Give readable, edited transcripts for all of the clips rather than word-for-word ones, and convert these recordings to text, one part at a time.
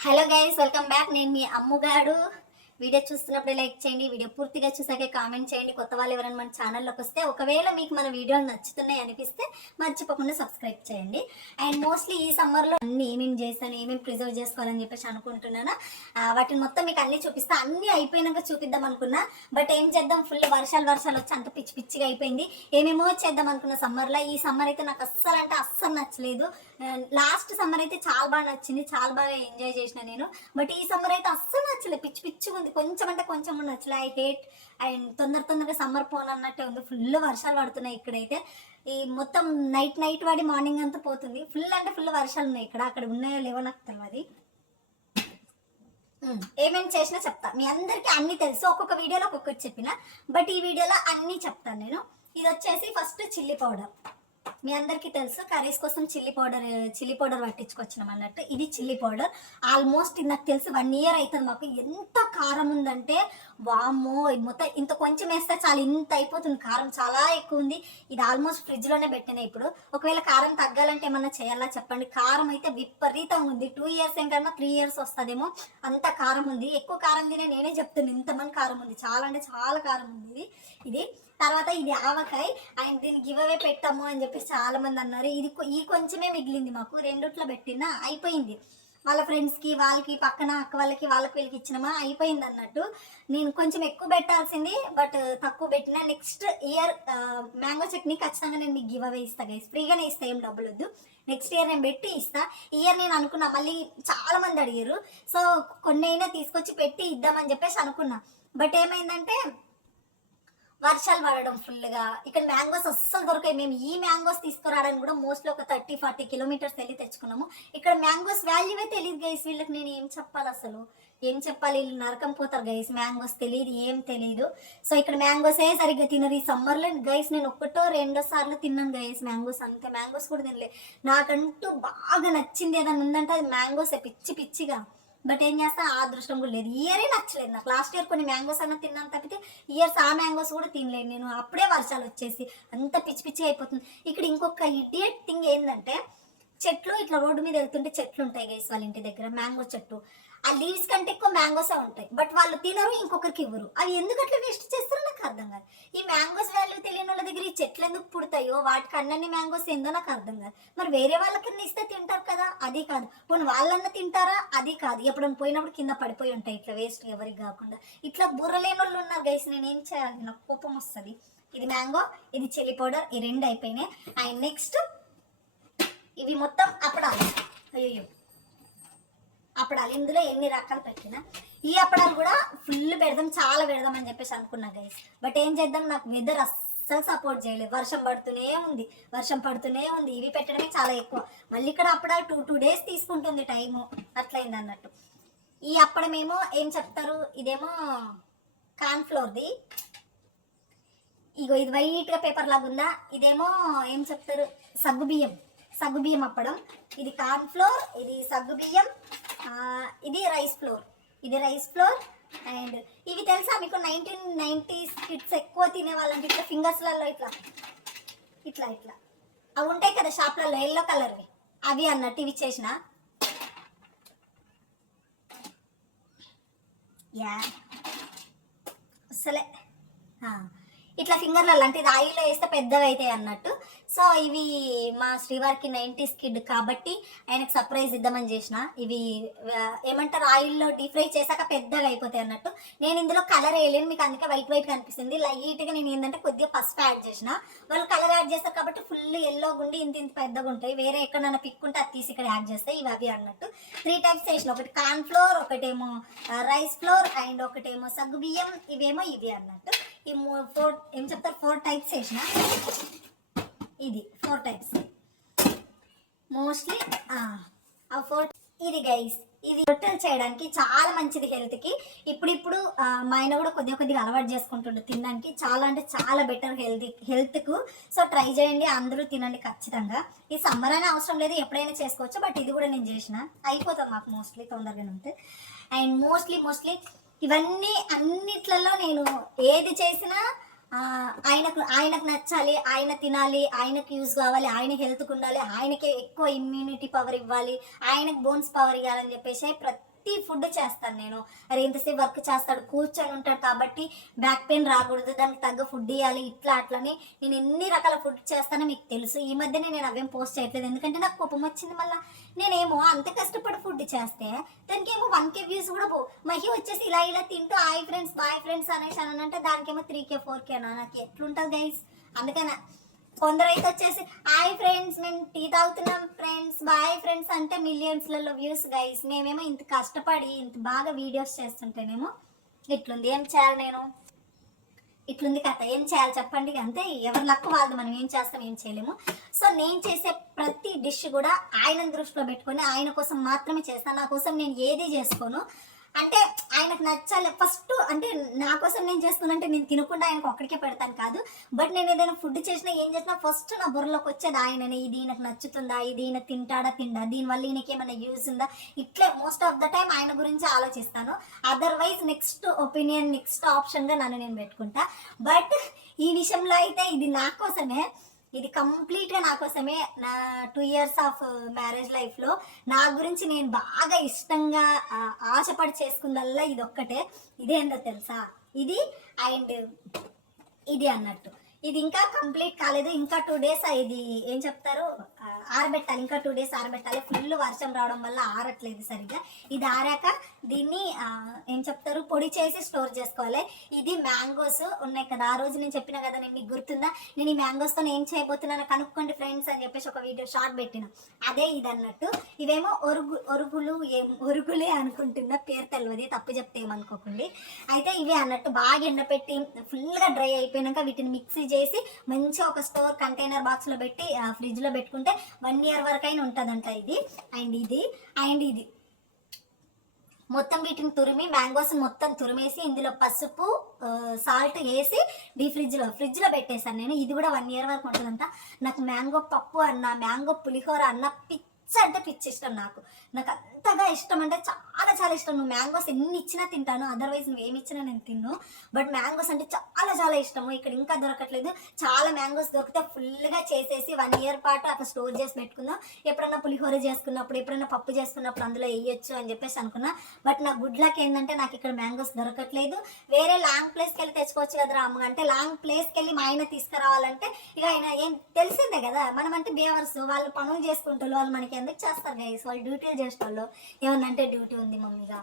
Hello guys, welcome back. నేను మీ అమ్ముగాడు. Video చూస్తున్నప్పుడే like చేయండి, video పూర్తిగా చూసాకే కామెంట్ చేయండి. కొత్త వాళ్ళు ఎవరైనా మన ఛానల్లోకి వస్తే ఒకవేళ మీకు మన వీడియోలు నచ్చుతున్నాయి అనిపిస్తే మర్చిపోకుండా సబ్స్క్రైబ్ చేయండి. అండ్ మోస్ట్లీ ఈ సమ్మర్లో అన్ని ఏమేమి చేస్తాను, ఏమేమి ప్రిజర్వ్ చేసుకోవాలని చెప్పేసి అనుకుంటున్నాను. వాటిని మొత్తం మీకు అన్ని చూపిస్తా. అన్ని అయిపోయినాక చూపిద్దాం అనుకున్నా, బట్ ఏం చేద్దాం, ఫుల్ వర్షాలు వచ్చి అంత పిచ్చి పిచ్చిగా అయిపోయింది. ఏమేమో చేద్దాం అనుకున్న సమ్మర్లో. ఈ సమ్మర్ అయితే నాకు అస్సలు అంటే అస్సలు నచ్చలేదు. లాస్ట్ సమ్మర్ అయితే చాలా బాగా నచ్చింది, చాలా బాగా ఎంజాయ్ చేసిన నేను. బట్ ఈ సమ్మర్ అయితే అస్సలు నచ్చలేదు, పిచ్చి పిచ్చిగా ఉంది. కొంచెం అంటే కొంచెం నచ్చలే. I hate. అండ్ తొందరగా సమ్మర్ పోన్ అన్నట్టే ఉంది. ఫుల్ వర్షాలు పడుతున్నాయి ఇక్కడైతే. ఈ మొత్తం నైట్ వాడి మార్నింగ్ అంతా పోతుంది. ఫుల్ అంటే ఫుల్ వర్షాలు ఉన్నాయి ఇక్కడ. అక్కడ ఉన్నాయో లేవో నాకు తెలియదు. ఏమేమి చేసినా చెప్తా. మీ అందరికీ అన్ని తెలుసు, ఒక్కొక్క వీడియోలో ఒక్కొక్కటి చెప్పిన, బట్ ఈ వీడియోలో అన్నీ చెప్తాను నేను. ఇది వచ్చేసి ఫస్ట్ చిల్లీ పౌడర్. మీ అందరికీ తెలుసు, కర్రీస్ కోసం చిల్లీ పౌడర్ పట్టించుకొచ్చినాం అన్నట్టు. ఇది చిల్లీ పౌడర్. ఆల్మోస్ట్ ఇది నాకు తెలిసి 1 year అవుతుంది మాకు. ఎంత కారం ఉందంటే వామ్మో, మొత్తం ఇంత కొంచెం వేస్తే చాలా ఇంత అయిపోతుంది. కారం చాలా ఎక్కువ ఉంది. ఇది ఆల్మోస్ట్ ఫ్రిడ్జ్లోనే పెట్టినా. ఇప్పుడు ఒకవేళ కారం తగ్గాలంటే ఏమన్నా చేయాలా చెప్పండి. కారం అయితే విపరీతంగా ఉంది. 2 years ఏం కన్నా 3 years వస్తుందేమో, అంత కారం ఉంది. ఎక్కువ కారం తినే నేనే చెప్తాను ఇంతమంది కారం ఉంది. చాలా అంటే చాలా కారం ఉంది ఇది. తర్వాత ఇది ఆవకాయ. ఆయన దీన్ని గివ్ అవే పెట్టాము అని చెప్పేసి చాలా మంది అన్నారు. ఈ కొంచెమే మిగిలింది మాకు. రెండిట్లో పెట్టినా అయిపోయింది. వాళ్ళ ఫ్రెండ్స్కి, వాళ్ళకి, పక్కన అక్క వాళ్ళకి వీళ్ళకి ఇచ్చినామా, అయిపోయింది అన్నట్టు. నేను కొంచెం ఎక్కువ పెట్టాల్సింది, బట్ తక్కువ పెట్టినా. నెక్స్ట్ ఇయర్ మ్యాంగో చట్నీ ఖచ్చితంగా నేను మీకు గివ్ అవే ఇస్తా గైస్. ఫ్రీగానే ఇస్తా, ఏం డబ్బులు వద్దు. నెక్స్ట్ ఇయర్ నేను పెట్టి ఇస్తా. ఇయర్ నేను అనుకున్నా, మళ్ళీ చాలా మంది అడిగారు, సో కొన్ని అయినా తీసుకొచ్చి పెట్టి ఇద్దామని చెప్పేసి అనుకున్నా. బట్ ఏమైందంటే వర్షాలు పడడం ఫుల్గా. ఇక్కడ మ్యాంగోస్ అస్సలు దొరికాయి. మేము ఈ మ్యాంగోస్ తీసుకురావడానికి కూడా మోస్ట్లీ ఒక 30-40 kilometers వెళ్ళి తెచ్చుకున్నాము. ఇక్కడ మ్యాంగోస్ వాల్యూవే తెలియదు గైస్. వీళ్ళకి నేను ఏం చెప్పాలి, అసలు ఏం చెప్పాలి? వీళ్ళు నరకం పోతారు గైస్. మ్యాంగోస్ తెలియదు, ఏం తెలియదు. సో ఇక్కడ మ్యాంగోసే సరిగ్గా తినరు. ఈ సమ్మర్లో గైస్ నేను 1-2 సార్లు తిన్నాను గైస్ మ్యాంగోస్. అంతే, మ్యాంగోస్ కూడా తినలే. నాకంటూ బాగా నచ్చింది ఏదైనా ఉందంటే అది మ్యాంగోసే, పిచ్చిగా. బట్ ఏం చేస్తా, ఆ అదృష్టం కూడా లేదు. ఇయరే నచ్చలేదు నాకు. లాస్ట్ ఇయర్ కొన్ని మ్యాంగోస్ అన్న తిన్నాను తప్పితే ఇయర్స్ ఆ మ్యాంగోస్ కూడా తినలేదు నేను. అప్పుడే వర్షాలు వచ్చేసి అంత పిచ్చి అయిపోతుంది. ఇక్కడ ఇంకొక ఇడియట్ థింగ్ ఏంటంటే, చెట్లు ఇట్లా రోడ్డు మీద వెళ్తుంటే చెట్లు ఉంటాయి గైస్ వాళ్ళ ఇంటి దగ్గర, మ్యాంగో చెట్టు. ఆ లీవ్స్ కంటే ఎక్కువ మ్యాంగోసే ఉంటాయి, బట్ వాళ్ళు తినరు, ఇంకొకరికి ఇవ్వరు. అవి ఎందుకు అట్లా వేస్ట్ చేస్తారో నాకు అర్థం కాదు. ఈ మ్యాంగోస్ వాల్యూ తెలియని వాళ్ళ దగ్గర ఈ చెట్లు ఎందుకు పుడతాయో, వాటికి అన్నీ మ్యాంగోస్ ఏందో నాకు అర్థం కాదు. మరి వేరే వాళ్ళకి ఇస్తే తింటారు కదా, అది కాదు. పోనీ వాళ్ళన్న తింటారా, అది కాదు. ఎప్పుడైనా పోయినప్పుడు కింద పడిపోయి ఉంటాయి ఇట్లా వేస్ట్, ఎవరికి కాకుండా. ఇట్లా బుర్రలేని వాళ్ళు ఉన్నారు గైస్. నేను ఏం చేయాలి, నాకు కోపం వస్తుంది. ఇది మ్యాంగో, ఇది చిల్లీ పౌడర్, ఈ 2 అయిపోయినాయి. అండ్ నెక్స్ట్ ఇవి మొత్తం అప్పడాలు. అయ్యో, అప్పడాలు. ఇందులో ఎన్ని రకాలు పెట్టినా ఈ అప్పడాలు కూడా ఫుల్ పెడదాం, చాలా పెడదాం అని చెప్పేసి అనుకున్నా గైస్. బట్ ఏం చేద్దాం, నాకు వెదర్ అస్సలు సపోర్ట్ చేయలేదు. వర్షం పడుతూనే ఉంది. ఇవి పెట్టడమే చాలా ఎక్కువ. మళ్ళీ ఇక్కడ అప్పడాలు 2 days తీసుకుంటుంది టైము. అట్లయింది అన్నట్టు. ఈ అప్పడమేమో ఏం చెప్తారు, ఇదేమో కార్న్ఫ్లోర్ది. ఇగో ఇది వైట్గా పేపర్ లాగా ఉందా, ఇదేమో ఏం చెప్తారు, సగ్గుబియ్యం అప్పడం. ఇది కార్న్ఫ్లోర్, ఇది సగ్గుబియ్యం, ఇది రైస్ ఫ్లోర్. అండ్ ఇవి తెలుసా మీకు, 1990s కిడ్స్ ఎక్కువ తినేవాళ్ళంటే ఇట్లా ఫింగర్స్లలో ఇట్లా అవి ఉంటాయి కదా షాప్లలో, ఎల్లో కలర్వి, అవి అన్నట్టు. ఇవి చేసిన అసలే ఇట్లా ఫింగర్లలో, అంటే ఇది ఆయిల్లో వేస్తే పెద్దవి అవుతాయి అన్నట్టు. సో ఇవి మా శ్రీవారికి 90s కిడ్ కాబట్టి ఆయనకు సర్ప్రైజ్ ఇద్దామని చేసిన. ఇవి ఏమంటారు, ఆయిల్లో డీప్ ఫ్రై చేశాక పెద్దగా అయిపోతాయి అన్నట్టు. నేను ఇందులో కలర్ వేయలేను మీకు, అందుకే వైట్ కనిపిస్తుంది. లైట్గా నేను ఏంటంటే కొద్దిగా పసుపు యాడ్ చేసిన. వాళ్ళు కలర్ యాడ్ చేస్తారు కాబట్టి ఫుల్ ఎల్లో గుండి ఇంత పెద్దగా ఉంటాయి. వేరే ఎక్కడైనా పిక్కుంటే అది తీసి ఇక్కడ యాడ్ చేస్తాయి. ఇవి అవి అన్నట్టు 3 types వేసిన. ఒకటి కార్న్ ఫ్లోర్, ఒకటేమో రైస్ ఫ్లోర్, అండ్ ఒకటేమో సగ్గుబియ్యం, ఇవేమో ఇవి అన్నట్టు. ఈ 4 types వేసిన. ఇది 4 types మోస్ట్లీ. ఆ 4. ఇది గైస్, ఇది రొట్టెలు చేయడానికి చాలా మంచిది హెల్త్కి. ఇప్పుడు మా ఆయన కూడా కొద్దిగా అలవాటు చేసుకుంటుండే తినడానికి. చాలా అంటే చాలా బెటర్ హెల్త్కు. సో ట్రై చేయండి, అందరూ తినండి ఖచ్చితంగా. ఈ సమ్మర్ అయినా అవసరం లేదు, ఎప్పుడైనా చేసుకోవచ్చు. బట్ ఇది కూడా నేను చేసిన, అయిపోతాం మాకు మోస్ట్లీ తొందరగానే ఉంటుంది. అండ్ మోస్ట్లీ ఇవన్నీ అన్నిట్లలో నేను ఏది చేసినా ఆయనకు నచ్చాలి, ఆయన తినాలి, ఆయనకు యూజ్ కావాలి, ఆయన హెల్త్కి ఉండాలి, ఆయనకే ఎక్కువ ఇమ్యూనిటీ పవర్ ఇవ్వాలి, ఆయనకు బోన్స్ పవర్ ఇవ్వాలని చెప్పేసి ఫుడ్ చేస్తాను నేను. అరే ఇంతసేపు వర్క్ చేస్తాడు, కూర్చొని ఉంటాడు కాబట్టి బ్యాక్ పెయిన్ రాకూడదు, దానికి తగ్గ ఫుడ్ ఇవ్వాలి, ఇట్లా అట్లని నేను ఎన్ని రకాల ఫుడ్ చేస్తానో మీకు తెలుసు. ఈ మధ్యనే నేను అవేం పోస్ట్ చేయట్లేదు, ఎందుకంటే నాకు కోపం వచ్చింది. మళ్ళీ నేనేమో అంత కష్టపడి ఫుడ్ చేస్తే దానికి ఏమో 1K వ్యూస్ కూడా మహి వచ్చేసి ఇలా ఇలా తింటూ హాయ్ ఫ్రెండ్స్ బాయ్ ఫ్రెండ్స్ అనేసి అని అంటే దానికేమో 3K 4K నాకు ఎట్లుంటుంది గైస్. అందుకనే కొందరు అయితే వచ్చేసి హాయ్ ఫ్రెండ్స్ మేము టీ తాగుతున్నాం ఫ్రెండ్స్ బాయ్ ఫ్రెండ్స్ అంటే మిలియన్స్లలో వ్యూస్ గైస్. మేమేమో ఇంత కష్టపడి ఇంత బాగా వీడియోస్ చేస్తుంటేనేమో ఇట్లుంది. ఏం చేయాలి నేను, ఇట్లుంది కథ, ఏం చేయాలి చెప్పండి. అంతే, ఎవరి లక్ వాళ్ళది, మనం ఏం చేస్తాం ఏం చేయలేము. సో నేను చేసే ప్రతి డిష్ కూడా ఆయన దృష్టిలో పెట్టుకొని ఆయన కోసం మాత్రమే చేస్తాను. నా కోసం నేను ఏది చేసుకోను. అంటే ఆయనకు నచ్చాలి ఫస్ట్, అంటే నా కోసం నేను చేస్తున్నంటే నేను తినకుండా ఆయనకు ఒక్కడికే పెడతాను కాదు. బట్ నేను ఏదైనా ఫుడ్ చేసినా ఏం చేసినా ఫస్ట్ నా బుర్రలోకి వచ్చేది ఆయననే. ఇది ఈయనకు నచ్చుతుందా, ఇది ఈయన తింటాడా తిండా, దీనివల్ల ఈయనకి ఏమైనా యూజ్ ఉందా, ఇట్లే మోస్ట్ ఆఫ్ ద టైం ఆయన గురించి ఆలోచిస్తాను. అదర్వైజ్ నెక్స్ట్ ఒపీనియన్ నెక్స్ట్ ఆప్షన్గా నన్ను నేను పెట్టుకుంటా. బట్ ఈ విషయంలో అయితే ఇది నా కోసమే, ఇది కంప్లీట్గా నా కోసమే. నా 2 years ఆఫ్ మ్యారేజ్ లైఫ్లో నా గురించి నేను బాగా ఇష్టంగా ఆశపడి చేసుకుందల్లా ఇది ఒక్కటే. ఇదేందో తెలుసా, ఇది అండ్ ఇది అన్నట్టు. ఇది ఇంకా కంప్లీట్ కాలేదు, ఇంకా 2 days ఇది ఏం చెప్తారు ఆరబెట్టాలి, ఇంకా 2 days ఆరబెట్టాలి. ఫుల్ వర్షం రావడం వల్ల ఆరట్లేదు సరిగ్గా. ఇది ఆరాక దీన్ని ఏం చెప్తారు పొడి చేసి స్టోర్ చేసుకోవాలి. ఇది మ్యాంగోస్ ఉన్నాయి కదా, ఆ రోజు నేను చెప్పిన కదా, నేను మీకు గుర్తుందా, నేను ఈ మ్యాంగోస్తో ఏం చేయబోతున్నాను కనుక్కోండి ఫ్రెండ్స్ అని చెప్పేసి ఒక వీడియో షార్ట్ పెట్టిన, అదే ఇది అన్నట్టు. ఇవేమో ఒరుగులే అనుకుంటున్నా, పేరు తెలియదు, తప్పు చెప్తే ఏమనుకోకండి. అయితే ఇవే అన్నట్టు బాగా ఎండపెట్టి ఫుల్గా డ్రై అయిపోయినాక వీటిని మిక్సీ చేసి మంచిగా ఒక స్టోర్ కంటైనర్ బాక్స్లో పెట్టి ఫ్రిడ్జ్లో పెట్టుకుంటే 1 year వరకైనా ఉంటుందంట ఇది. అండ్ ఇది మొత్తం వీటిని తురిమి మ్యాంగోస్ మొత్తం తురిమేసి ఇందులో పసుపు సాల్ట్ వేసి ఫ్రిడ్జ్లో పెట్టేశాను నేను. ఇది కూడా 1 year వరకు ఉంటుందంట. నాకు మ్యాంగో పప్పు అన్న, మ్యాంగో పులిహోర అన్న అంటే పిచ్చి ఇష్టం. నాకు అంతగా ఇష్టం అంటే చాలా చాలా ఇష్టం. నువ్వు మ్యాంగోస్ ఎన్ని ఇచ్చినా తింటాను, అదర్వైజ్ నువ్వు ఏమి ఇచ్చినా నేను తిన్ను. బట్ మ్యాంగోస్ అంటే చాలా చాలా ఇష్టము. ఇక్కడ ఇంకా దొరకట్లేదు, చాలా మ్యాంగోస్ దొరికితే ఫుల్గా చేసేసి 1 year పాటు అట్లా స్టోర్ చేసి పెట్టుకుందాం. ఎప్పుడన్నా పులిహోర చేసుకున్నప్పుడు, ఎప్పుడన్నా పప్పు చేసుకున్నప్పుడు అందులో వేయొచ్చు అని చెప్పేసి అనుకున్నా. బట్ నా గుడ్ లక్ ఏంటంటే నాకు ఇక్కడ మ్యాంగోస్ దొరకట్లేదు. వేరే లాంగ్ ప్లేస్కి వెళ్ళి తెచ్చుకోవచ్చు కదరా అమ్మ అంటే, లాంగ్ ప్లేస్కి వెళ్ళి మా ఆయన తీసుకురావాలంటే ఇక ఆయన ఏం తెలిసిందే కదా, మనం అంటే బేవర్స్, వాళ్ళు పనులు చేసుకుంటారు, వాళ్ళు మనకి ఎందుకు చేస్తారు గైస్, వాళ్ళు డ్యూటీలు చేసేవాళ్ళు. ఏమన్నంటే డ్యూటీ ఉంది మమ్మీగా,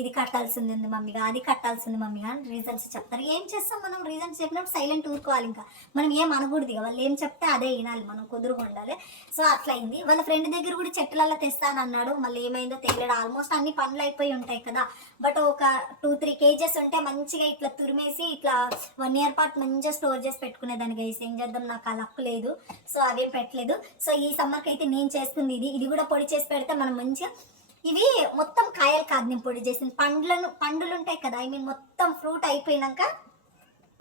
ఇది కట్టాల్సింది ఉంది మమ్మీగా, అది కట్టాల్సింది మమ్మీగా అని రీజన్స్ చెప్తారు. ఏం చేస్తాం మనం, రీజన్స్ చెప్పినప్పుడు సైలెంట్ ఊరుకోవాలి. ఇంకా మనం ఏం అనకూడదు, వాళ్ళు ఏం చెప్తే అదే వినాలి, మనం కుదురుగా ఉండాలి. సో అట్లా అయింది. వాళ్ళ ఫ్రెండ్ దగ్గర కూడా చెట్లలో తెస్తానన్నాడు, మళ్ళీ ఏమైందో తెలియదు. ఆల్మోస్ట్ అన్ని పనులు అయిపోయి ఉంటాయి కదా, బట్ ఒక 2-3 kgs ఉంటే మంచిగా ఇట్లా తురిమేసి ఇట్లా 1 year పాటు మంచిగా స్టోర్ చేసి పెట్టుకునేదాన్ని గైస్. ఏం చేద్దాం, నాకు ఆ లక్ లేదు, సో అవేం పెట్టలేదు. సో ఈ సమ్మర్కి అయితే నేను చేసుకుంది ఇది కూడా పొడి చేసి పెడితే మనం మంచిగా, ఇవి మొత్తం కాయలు కాదు నేను పొడి చేసింది, పండ్లు ఉంటాయి కదా, ఐ మీన్ మొత్తం ఫ్రూట్ అయిపోయినాక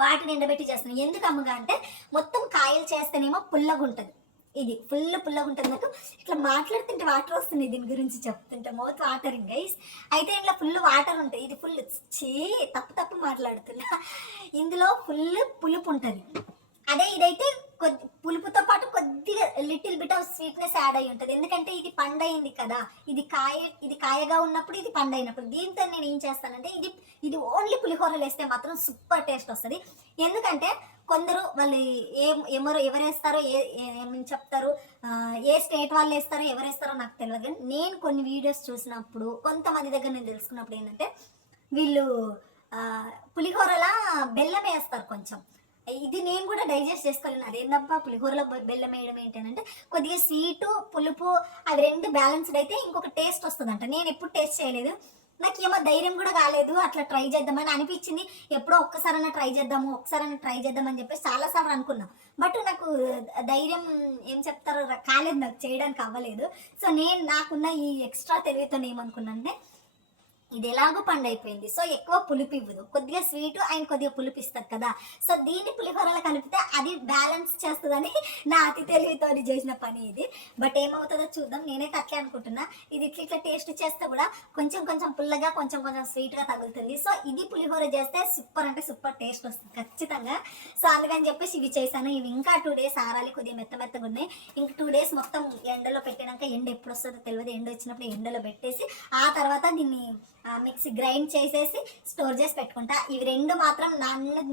వాటిని ఎండబెట్టి చేస్తున్నాను. ఎందుకు అమ్మగా అంటే మొత్తం కాయలు చేస్తేనేమో పుల్లగా ఉంటుంది, ఇది ఫుల్ పుల్లగా ఉంటుంది. నాకు ఇట్లా మాట్లాడుతుంటే వాటర్ వస్తుంది, దీని గురించి చెప్తుంటే మౌత్ వాటరింగ్ గైస్. అయితే ఇంట్లో ఫుల్ వాటర్ ఉంటుంది, ఇది ఫుల్ తప్పు మాట్లాడుతున్నా. ఇందులో ఫుల్ పులుపు ఉంటుంది. అదే ఇదైతే పులుపుతో పాటు కొద్దిగా little bit of sweetness add అయి ఉంటుంది, ఎందుకంటే ఇది పండయింది కదా, ఇది కాయగా ఉన్నప్పుడు, ఇది పండైనప్పుడు. దీంతో నేను ఏం చేస్తానంటే ఇది ఓన్లీ పులిహోరలు వేస్తే మాత్రం సూపర్ టేస్ట్ వస్తుంది. ఎందుకంటే కొందరు వాళ్ళు ఎవరు వేస్తారో ఏమని చెప్తారు, ఏ స్టేట్ వాళ్ళు వేస్తారో ఎవరు వేస్తారో నాకు తెలియదు. కానీ నేను కొన్ని వీడియోస్ చూసినప్పుడు, కొంతమంది దగ్గర నేను తెలుసుకున్నప్పుడు ఏంటంటే వీళ్ళు పులిహోరలా బెల్లం వేస్తారు కొంచెం. ఇది నేను కూడా డైజెస్ట్ చేసుకోలేను, అదేందబ్బా పులిహోరలో బెల్లం వేయడం ఏంటంటే కొద్దిగా స్వీటు పులుపు అవి 2 బ్యాలెన్స్డ్ అయితే ఇంకొక టేస్ట్ వస్తుందంట. నేను ఎప్పుడు టేస్ట్ చేయలేదు, నాకు ఏమో ధైర్యం కూడా కాలేదు అట్లా ట్రై చేద్దామని అనిపించింది. ఎప్పుడో ఒక్కసారైనా ట్రై చేద్దామని చెప్పేసి చాలాసార్లు అనుకున్నా. బట్ నాకు ధైర్యం ఏం చెప్తారో కాలేదు, నాకు చేయడానికి అవ్వలేదు. సో నాకున్న ఈ ఎక్స్ట్రా తెలివితో ఏమనుకున్నా అంటే ఇది ఎలాగో పండు అయిపోయింది. సో ఎక్కువ పులుపు ఇవ్వదు, కొద్దిగా స్వీట్ అండ్ కొద్దిగా పులుపు ఇస్తుంది కదా. సో దీన్ని పులిహోరలో కలిపితే అది బ్యాలెన్స్ చేస్తుందని నా అతి తెలివితో చేసిన పని ఇది. బట్ ఏమవుతుందో చూద్దాం. నేనైతే అట్లే అనుకుంటున్నా. ఇది ఇట్లా టేస్ట్ చేస్తే కూడా కొంచెం కొంచెం పుల్లగా కొంచెం కొంచెం స్వీట్గా తగులుతుంది. సో ఇది పులిహోర చేస్తే సూపర్ అంటే సూపర్ టేస్ట్ వస్తుంది ఖచ్చితంగా. సో అందుకని చెప్పేసి ఇవి చేశాను. ఇవి ఇంకా 2 days ఆరాలి, కొద్దిగా మెత్తగా ఉన్నాయి. ఇంకా 2 days మొత్తం ఎండలో పెట్టినాక, ఎండ ఎప్పుడు వస్తుందో తెలియదు, ఎండ వచ్చినప్పుడు ఎండలో పెట్టేసి ఆ తర్వాత దీన్ని మిక్సీ గ్రైండ్ చేసేసి స్టోర్ చేసి పెట్టుకుంటా. ఇవి 2 మాత్రం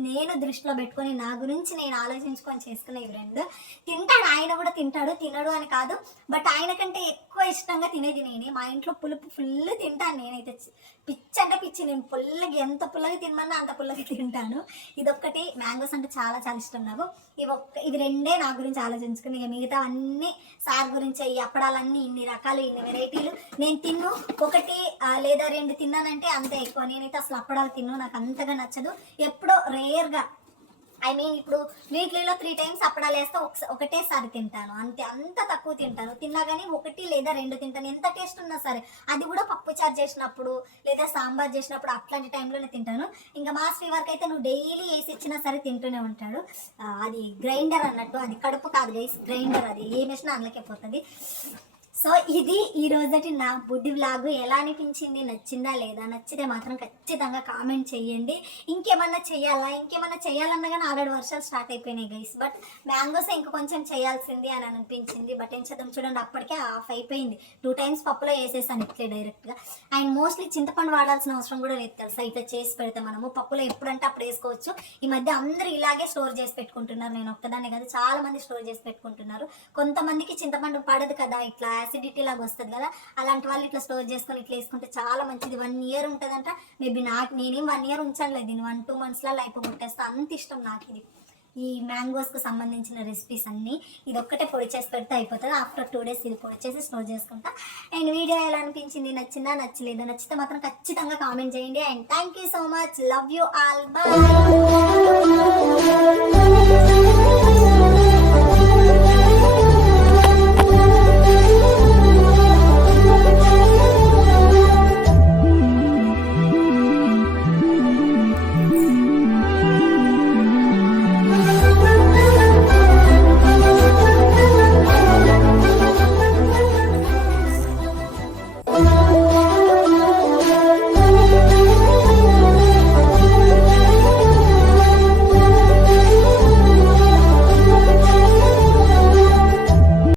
నేను దృష్టిలో పెట్టుకొని నా గురించి నేను ఆలోచించుకొని చేసుకున్న ఇవి 2. తింటాడు ఆయన కూడా, తినడు అని కాదు, బట్ ఆయన కంటే ఎక్కువ ఇష్టంగా తినేది నేనే. మా ఇంట్లో పులుపు ఫుల్ తింటాను నేనైతే, పిచ్చి అంటే పిచ్చి. నేను ఎంత పుల్లగా తినమన్నా అంత పుల్లగా తింటాను. ఇదొక్కటి, మ్యాంగోస్ అంటే చాలా చాలా ఇష్టం నాకు. ఇవి 2 నా గురించి ఆలోచించుకుని, ఇక మిగతా అన్నీ సార్ గురించి, ఈ అప్పడాలన్నీ ఇన్ని రకాలు ఇన్ని వెరైటీలు నేను తిన్ను. 1 లేదా 2 తిన్నానంటే అంతే ఎక్కువ. నేనైతే అసలు అప్పడాలు తిన్ను, నాకు అంతగా నచ్చదు. ఎప్పుడో రేర్గా, ఇప్పుడు వీక్లీలో 3 times అప్పడాలు వేస్తే ఒకటేసారి తింటాను అంతే, అంత తక్కువ తింటాను. తిన్నా కానీ 1 లేదా 2 తింటాను, ఎంత టేస్ట్ ఉన్నా సరే. అది కూడా పప్పు చారు చేసినప్పుడు లేదా సాంబార్ చేసినప్పుడు అట్లాంటి టైంలోనే తింటాను. ఇంకా మా శ్రీ వరకు అయితే నువ్వు డైలీ వేసి ఇచ్చినా సరే తింటూనే ఉంటాడు. అది గ్రైండర్ అన్నట్టు, అది కడుపు కాదు గైస్, గ్రైండర్. అది ఏం వేసినా అందులోకే పోతుంది. సో ఇది ఈ రోజటి నా బుడ్డి వ్లాగ్. ఎలా అనిపించింది, నచ్చిందా లేదా? నచ్చితే మాత్రం ఖచ్చితంగా కామెంట్ చేయండి. ఇంకేమన్నా చేయాలన్నా కానీ ఆల్రెడీ వర్షాలు స్టార్ట్ అయిపోయినాయి గైస్. బట్ మ్యాంగోస్ ఇంకా కొంచెం చేయాల్సింది అని అనిపించింది. బట్ ఏం చేద్దాం చూడండి, అప్పటికే ఆఫ్ అయిపోయింది. 2 times పప్పులో వేసేసాను ఇట్లే డైరెక్ట్గా. అండ్ మోస్ట్లీ చింతపండు వాడాల్సిన అవసరం కూడా లేదు తెలుసా, ఇట్లా చేసి పెడితే మనము పప్పులో ఎప్పుడంటే అప్పుడు వేసుకోవచ్చు. ఈ మధ్య అందరూ ఇలాగే స్టోర్ చేసి పెట్టుకుంటున్నారు. నేను ఒక్కదాన్నే కాదు, చాలా మంది స్టోర్ చేసి పెట్టుకుంటున్నారు. కొంతమందికి చింతపండు పడదు కదా, ఇట్లా యాసిడిటీ లాగా వస్తుంది కదా, అలాంటి వాళ్ళు ఇట్లా స్టోర్ చేసుకొని ఇట్లా వేసుకుంటే చాలా మంచిది. 1 year ఉంటుందంట. మేబీ నేనేం 1 year ఉంచట్లేదు, దీన్ని 1-2 monthsలలో అయిపోగొట్టేస్తా, అంత ఇష్టం నాకు ఇది. ఈ మ్యాంగోస్కు సంబంధించిన రెసిపీస్ అన్నీ ఇది ఒక్కటే పొడి చేసి పెడితే అయిపోతుంది. ఆఫ్టర్ 2 days ఇది పొడి చేసి స్టోర్ చేసుకుంటా. అండ్ వీడియో ఎలా అనిపించింది, నచ్చిందా నచ్చలేదా? నచ్చితే మాత్రం ఖచ్చితంగా కామెంట్ చేయండి. And thank you so much, love you all, bye.